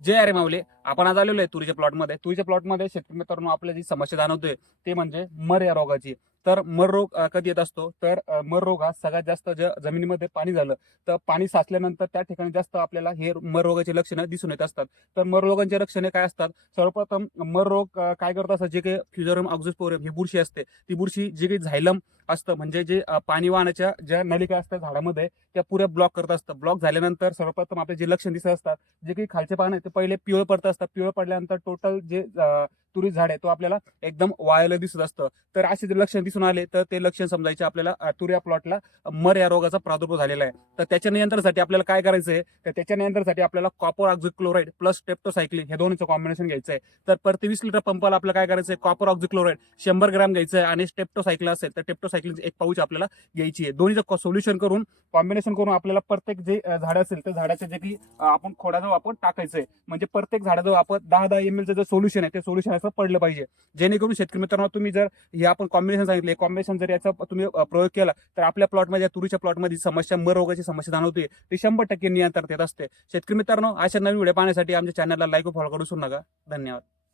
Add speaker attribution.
Speaker 1: जय अरे माऊले. आपण आज आलेलो आहे तुरीच्या प्लॉटमध्ये तुरीच्या प्लॉटमध्ये शेतकरी मित्रांनो आपल्या जी समस्या जाणवतोय ते म्हणजे मर या रोगाची. तर मर रोग कधी येत असतो? तर मर रोग हा सगळ्यात जास्त ज जमिनीमध्ये पाणी झालं तर पाणी साचल्यानंतर त्या ठिकाणी जास्त आपल्याला हे मर रोगाची लक्षणं दिसून येत असतात. तर मर रोगांची लक्षणे काय असतात? सर्वप्रथम मर रोग काय करत असतात? जे काही फ्युजरम ऑक्झोस्पोरियम ही बुरशी असते. ती बुरशी जी काही झायलम असतं. म्हणजे जे पाणी वाहण्याच्या ज्या नलिका असतात झाडामध्ये त्या पुऱ्या ब्लॉक करत असतं. ब्लॉक झाल्यानंतर सर्वप्रथम आपले जे लक्षण दिसत असतात जे काही खालचे पान आहे ते पहिले पिवळ पडत असतात. पिवळ पडल्यानंतर टोटल जे तुरी झाड आहे तो आपल्याला एकदम वाळलं दिसत असतं. तर असे जर लक्षण दिसून आले तर ते लक्षण समजायचे. आपल्याला तुऱ्या प्लॉटला मर या रोगाचा प्रादुर्भाव झालेला आहे. तर त्याच्या नियंत्रणासाठी आपल्याला काय करायचं आहे? तर त्याच्या नियंत्रणासाठी आपल्याला कॉपर ऑक्झिक्लोराईड प्लस टेप्टोसायक्लिन हे दोन्हीचं कॉम्बिनेशन घ्यायचं आहे. तर प्रति वीस लिटर पंपाला आपल्याला काय करायचं आहे? कॉपर ऑक्झिक्लोराईड शंभर ग्रॅम घ्यायचं आहे आणि टेप्टोसायक्लिन असेल तर टेप्टोसायक्लिन एक पाऊच आपल्याला घ्यायची आहे. दोन्हीचं सोल्युशन करून कॉम्बिनेशन करून आपल्याला प्रत्येक जे झाड असेल त्या झाडाचे जे की आपण खोडाजवळ आपण टाकायचं आहे म्हणजे प्रत्येक झाडाजवळ आपण दहा दहा एम एलचं जे सोल्युशन आहे ते सोल्युशन असं पडलं पाहिजे. जेणेकरून शेतकरी मित्रांनो तुम्ही जर हे आपण कॉम्बिनेशन सांगितले कॉम्बिनेशन जर याचा तुम्ही प्रयोग केला तर आपल्या प्लॉटमध्ये या तुरीच्या प्लॉटमध्ये समस्या मर रोगाची समस्या जाणवते. ती शंभर टक्के नियंत्रणात येत असते. शेतकरी मित्रांनो अशा नवीन व्हिडिओ पाहण्यासाठी आमच्या चॅनलला लाईक व फॉलो करू नका. धन्यवाद.